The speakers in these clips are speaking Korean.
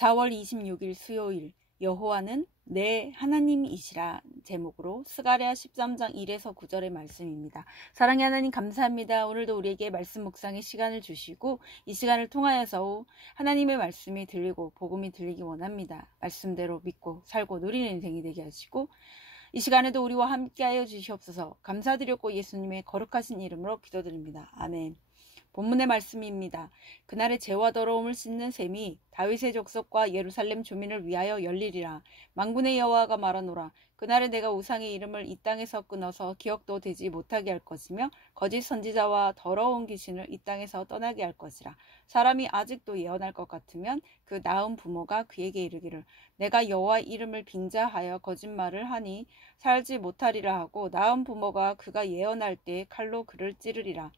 4월 26일 수요일 여호와는 내 하나님이시라 제목으로 스가랴 13장 1에서 9절의 말씀입니다. 사랑의 하나님 감사합니다. 오늘도 우리에게 말씀 묵상의 시간을 주시고 이 시간을 통하여서 하나님의 말씀이 들리고 복음이 들리기 원합니다. 말씀대로 믿고 살고 누리는 인생이 되게 하시고 이 시간에도 우리와 함께하여 주시옵소서. 감사드렸고 예수님의 거룩하신 이름으로 기도드립니다. 아멘. 본문의 말씀입니다. 그날에 죄와 더러움을 씻는 셈이 다윗의 족속과 예루살렘 주민을 위하여 열리리라. 만군의 여호와가 말하노라. 그날에 내가 우상의 이름을 이 땅에서 끊어서 기억도 되지 못하게 할 것이며 거짓 선지자와 더러운 귀신을 이 땅에서 떠나게 할 것이라. 사람이 아직도 예언할 것 같으면 그 낳은 부모가 그에게 이르기를 내가 여호와의 이름을 빙자하여 거짓말을 하니 살지 못하리라 하고 낳은 부모가 그가 예언할 때 칼로 그를 찌르리라.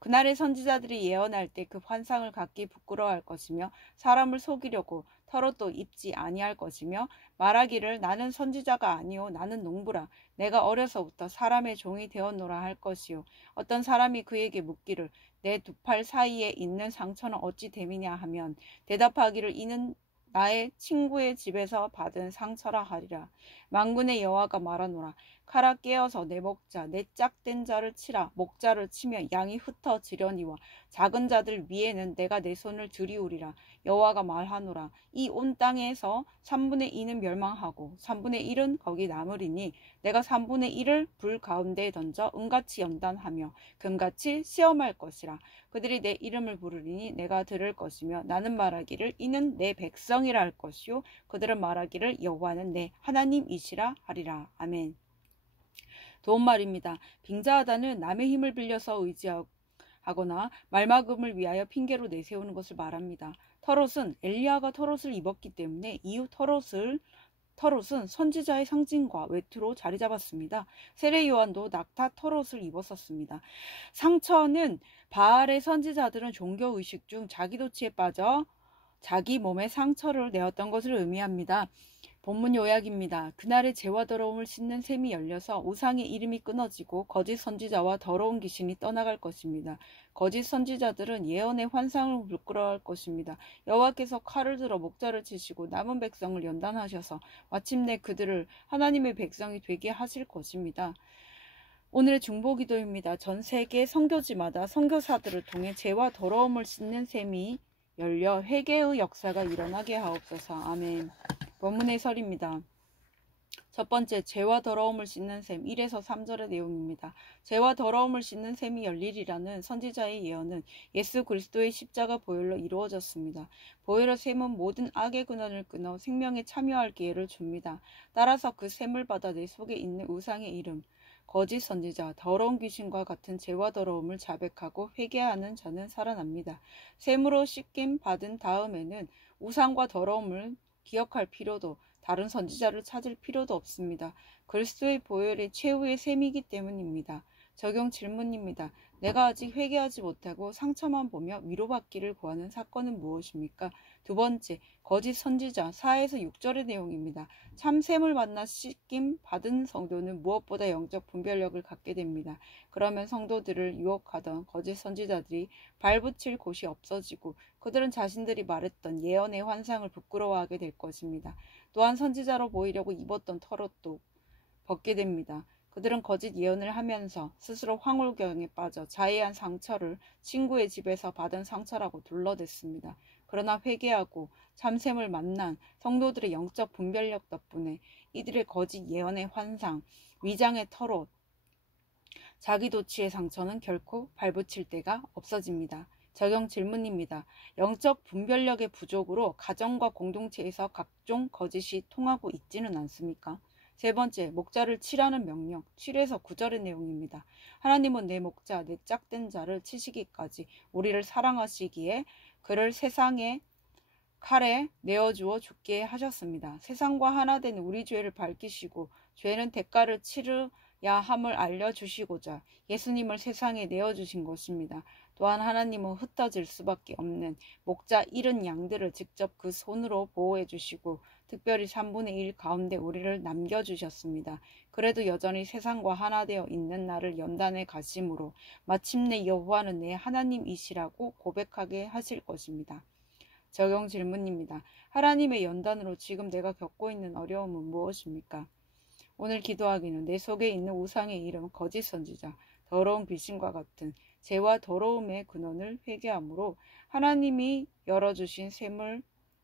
그날의 선지자들이 예언할 때 그 환상을 갖기 부끄러워할 것이며 사람을 속이려고 털옷도 입지 아니할 것이며 말하기를 나는 선지자가 아니요 나는 농부라 내가 어려서부터 사람의 종이 되었노라 할 것이요 어떤 사람이 그에게 묻기를 내 두 팔 사이에 있는 상처는 어찌 됨이냐 하면 대답하기를 이는 나의 친구의 집에서 받은 상처라 하리라. 만군의 여호와가 말하노라. 칼아 깨어서 내 목자 내 짝된 자를 치라. 목자를 치면 양이 흩어지려니와 작은 자들 위에는 내가 내 손을 들이우리라. 여호와가 말하노라. 이 온 땅에서 3분의 2는 멸망하고 3분의 1은 거기 남으리니 내가 3분의 1을 불 가운데에 던져 은같이 연단하며 금같이 시험할 것이라. 그들이 내 이름을 부르리니 내가 들을 것이며 나는 말하기를 이는 내 백성이라 할 것이요 그들은 말하기를 여호와는 내 하나님이시라 하리라. 아멘. 도움말입니다. 빙자하다는 남의 힘을 빌려서 의지하거나 말막음을 위하여 핑계로 내세우는 것을 말합니다. 털옷은 엘리야가 털옷을 입었기 때문에 이후 털옷은 선지자의 상징과 외투로 자리 잡았습니다. 세례 요한도 낙타 털옷을 입었었습니다. 상처는 바알의 선지자들은 종교의식 중 자기도취에 빠져 자기 몸에 상처를 내었던 것을 의미합니다. 본문 요약입니다. 그날의 죄와 더러움을 씻는 셈이 열려서 우상의 이름이 끊어지고 거짓 선지자와 더러운 귀신이 떠나갈 것입니다. 거짓 선지자들은 예언의 환상을 부끄러워할 것입니다. 여호와께서 칼을 들어 목자를 치시고 남은 백성을 연단하셔서 마침내 그들을 하나님의 백성이 되게 하실 것입니다. 오늘의 중보기도입니다. 전 세계 선교지마다 선교사들을 통해 죄와 더러움을 씻는 셈이 열려 회개의 역사가 일어나게 하옵소서. 아멘. 본문의 설입니다. 첫 번째, 죄와 더러움을 씻는 셈 1에서 3절의 내용입니다. 죄와 더러움을 씻는 셈이 열리리라는 선지자의 예언은 예수 그리스도의 십자가 보혈로 이루어졌습니다. 보혈의 셈은 모든 악의 근원을 끊어 생명에 참여할 기회를 줍니다. 따라서 그 셈을 받아 내 속에 있는 우상의 이름, 거짓 선지자, 더러운 귀신과 같은 죄와 더러움을 자백하고 회개하는 자는 살아납니다. 셈으로 씻김 받은 다음에는 우상과 더러움을 기억할 필요도 다른 선지자를 찾을 필요도 없습니다. 그리스도의 보혈이 최후의 셈이기 때문입니다. 적용 질문입니다. 내가 아직 회개하지 못하고 상처만 보며 위로받기를 구하는 사건은 무엇입니까? 두 번째, 거짓 선지자 4에서 6절의 내용입니다. 참샘을 만나 씻김 받은 성도는 무엇보다 영적 분별력을 갖게 됩니다. 그러면 성도들을 유혹하던 거짓 선지자들이 발붙일 곳이 없어지고 그들은 자신들이 말했던 예언의 환상을 부끄러워하게 될 것입니다. 또한 선지자로 보이려고 입었던 털옷도 벗게 됩니다. 그들은 거짓 예언을 하면서 스스로 황홀경에 빠져 자해한 상처를 친구의 집에서 받은 상처라고 둘러댔습니다. 그러나 회개하고 참샘을 만난 성도들의 영적 분별력 덕분에 이들의 거짓 예언의 환상, 위장의 털옷, 자기도취의 상처는 결코 발붙일 데가 없어집니다. 적용 질문입니다. 영적 분별력의 부족으로 가정과 공동체에서 각종 거짓이 통하고 있지는 않습니까? 세 번째, 목자를 치라는 명령 7에서 9절의 내용입니다. 하나님은 내 목자, 내 짝된 자를 치시기까지 우리를 사랑하시기에 그를 세상의 칼에 내어주어 죽게 하셨습니다. 세상과 하나 된 우리 죄를 밝히시고 죄는 대가를 치르야 함을 알려주시고자 예수님을 세상에 내어주신 것입니다. 또한 하나님은 흩어질 수밖에 없는 목자 잃은 양들을 직접 그 손으로 보호해 주시고 특별히 3분의 1 가운데 우리를 남겨주셨습니다. 그래도 여전히 세상과 하나 되어 있는 나를 연단해 가심으로 마침내 여호와는 내 하나님이시라고 고백하게 하실 것입니다. 적용 질문입니다. 하나님의 연단으로 지금 내가 겪고 있는 어려움은 무엇입니까? 오늘 기도하기는 내 속에 있는 우상의 이름 거짓 선지자, 더러운 귀신과 같은 죄와 더러움의 근원을 회개함으로 하나님이 열어주신 샘을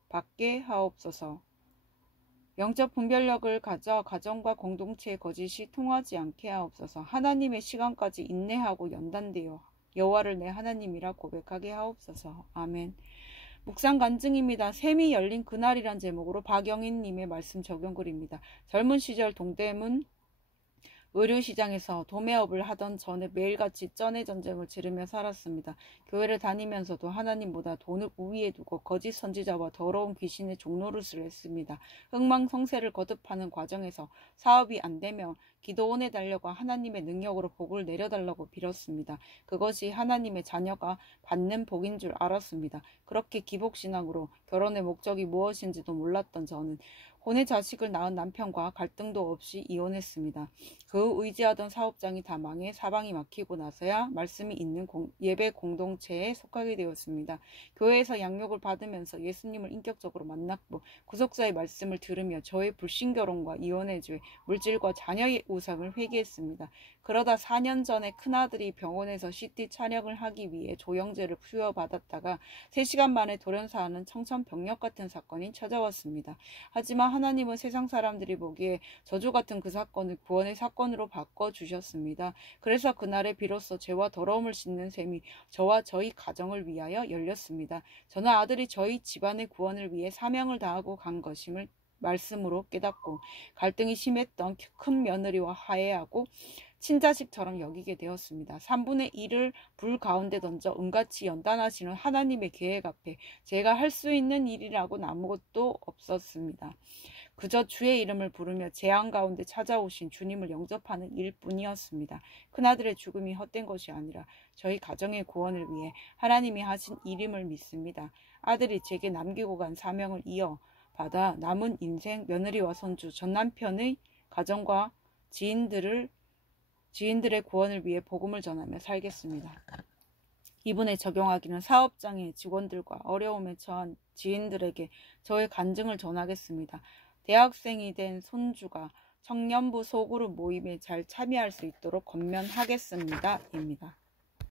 받게 하옵소서. 영적 분별력을 가져 가정과 공동체의 거짓이 통하지 않게 하옵소서. 하나님의 시간까지 인내하고 연단되어 여호와를 내 하나님이라 고백하게 하옵소서. 아멘. 묵상 간증입니다. 샘이 열린 그날이란 제목으로 박영인님의 말씀 적용글입니다. 젊은 시절 동대문 의류시장에서 도매업을 하던 전에 매일같이 쩐의 전쟁을 치르며 살았습니다. 교회를 다니면서도 하나님보다 돈을 우위에 두고 거짓 선지자와 더러운 귀신의 종노릇을 했습니다. 흥망성쇠를 거듭하는 과정에서 사업이 안 되며 기도원에 달려가 하나님의 능력으로 복을 내려달라고 빌었습니다. 그것이 하나님의 자녀가 받는 복인 줄 알았습니다. 그렇게 기복신앙으로 결혼의 목적이 무엇인지도 몰랐던 저는 혼의 자식을 낳은 남편과 갈등도 없이 이혼했습니다. 그 의지하던 사업장이 다 망해 사방이 막히고 나서야 말씀이 있는 예배 공동체에 속하게 되었습니다. 교회에서 양육을 받으면서 예수님을 인격적으로 만났고 구속사의 말씀을 들으며 저의 불신결혼과 이혼의 죄, 물질과 자녀의 우상을 회개했습니다. 그러다 4년 전에 큰아들이 병원에서 CT 촬영을 하기 위해 조영제를 투여받았다가 3시간 만에 돌연사하는 청천벽력 같은 사건이 찾아왔습니다. 하지만 하나님은 세상 사람들이 보기에 저주 같은 그 사건을 구원의 사건으로 바꿔주셨습니다. 그래서 그날에 비로소 죄와 더러움을 씻는 셈이 저와 저희 가정을 위하여 열렸습니다. 저는 아들이 저희 집안의 구원을 위해 사명을 다하고 간 것임을 말씀으로 깨닫고 갈등이 심했던 큰 며느리와 화해하고 친자식처럼 여기게 되었습니다. 3분의 1을 불 가운데 던져 은같이 연단하시는 하나님의 계획 앞에 제가 할 수 있는 일이라고는 아무것도 없었습니다. 그저 주의 이름을 부르며 재앙 가운데 찾아오신 주님을 영접하는 일뿐이었습니다. 큰아들의 죽음이 헛된 것이 아니라 저희 가정의 구원을 위해 하나님이 하신 일임을 믿습니다. 아들이 제게 남기고 간 사명을 이어받아 남은 인생 며느리와 손주, 전 남편의 가정과 지인들의 구원을 위해 복음을 전하며 살겠습니다. 이분에 적용하기는 사업장의 직원들과 어려움에 처한 지인들에게 저의 간증을 전하겠습니다. 대학생이 된 손주가 청년부 소그룹 모임에 잘 참여할 수 있도록 권면하겠습니다. 입니다.